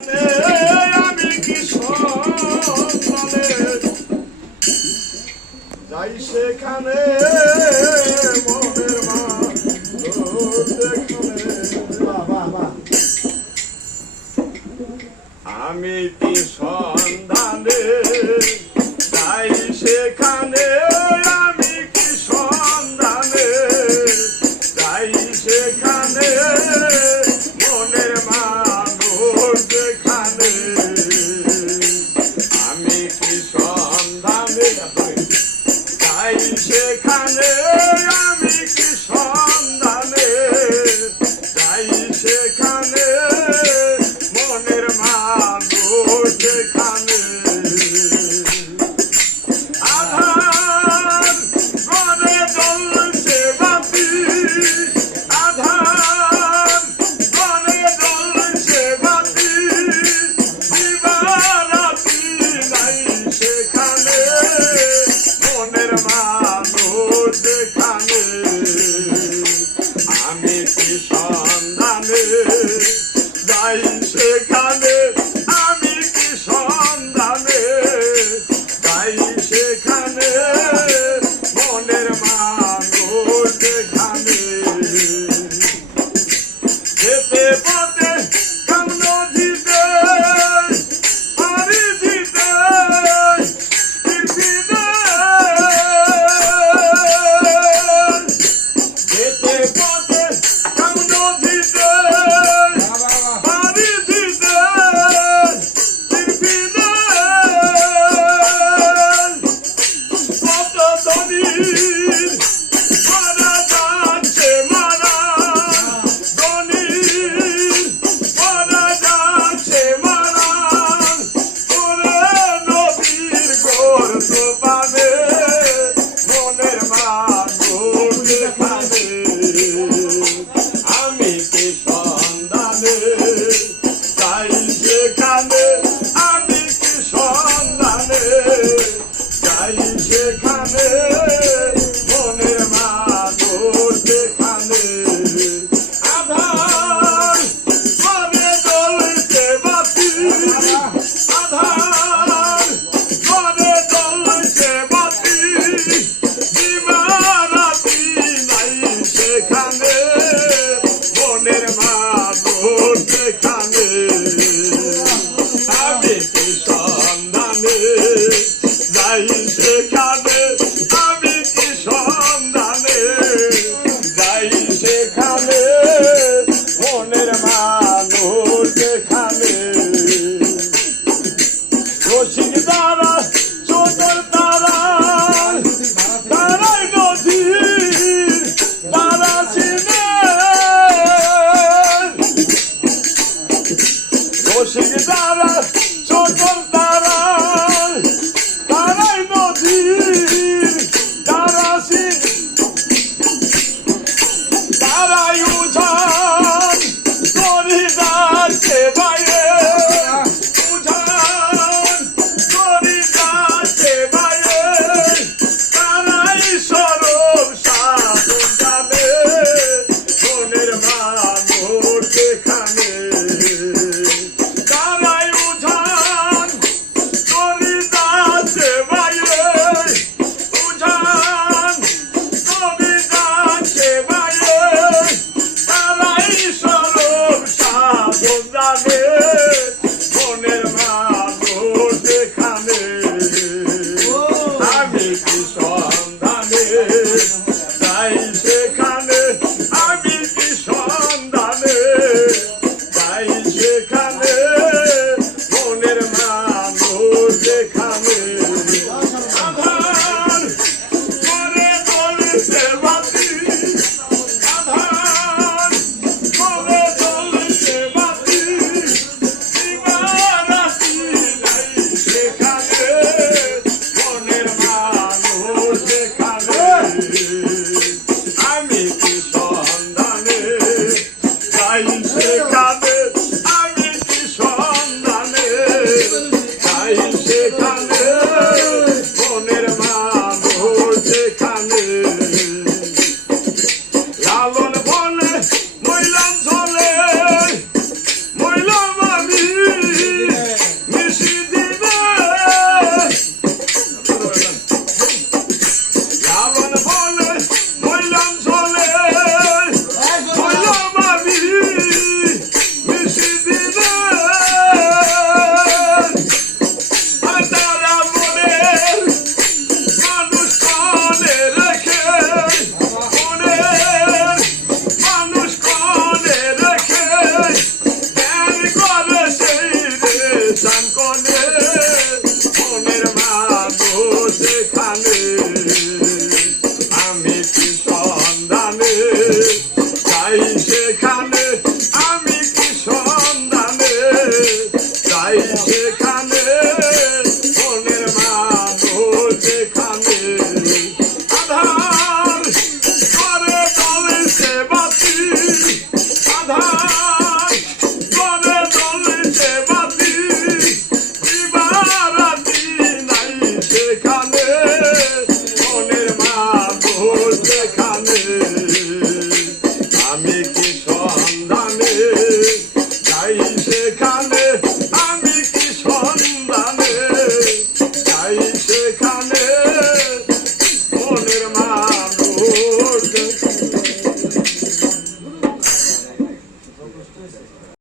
আমি কি সন্তানে যাই সেখানে মনের মা আমি কি সন্ধানে যাই সেখানে আমি কি সন্ধানে যাই সেখানে মনের মানুষ যেখানে আমি কি সন্ধানে যাই সেখানে আমি কি সন্ধানে যাই সেখানে মনের মানুষ যেখানে আধার ঘরে জ্বলছে বাতি আধার ঘরে জ্বলছে বাতি দিবারাতি নাই সেখানে মনের মানুষ যেখানে আমি কি সন্ধানে যাই সেখানে আমি কি সন্ধানে যাই সেখানে মনের মানুষ যেখানে যেতে পথে কেমন জিতে পারি জিতে ফিরফিরে যেতে পথে কেমন জিতে পারি জিতে ফিরফিরে কত ধনীর মারা যাচ্ছে মারা ধনীর মারা যাচ্ছে মারা ওরে নদীর গর্ত পাবে মনের মানুষ যেখানে আমি কি সন্ধানে যাই সেখানে আমি কি সন্ধানে যাই সেখানে মনের মানুষ যেখানে আধার ঘরে জ্বলছে বাতি আধার ঘরে জ্বলছে বাতি দিবারাতি নাই সেখানে মনের মানুষ যেখানে আমি কি সন্ধানে যাই সেখানে আমি কি সন্ধানে যাই সেখানে মনের মানুষ যেখানে রসিক দ্বারা চোদর দ্বারা তারাই নদীর দ্বারা চিনে রসিক দ্বারা চোদর দ্বারা তারাই নদীর দ্বারা চিনে তারাই উঠান করি যাচ্ছে বাইরে উঠান করি যাচ্ছে বাইরে তারাই সরব সাধন জানে মনের মানুষ যেখানে তারাই উঠান যেখানে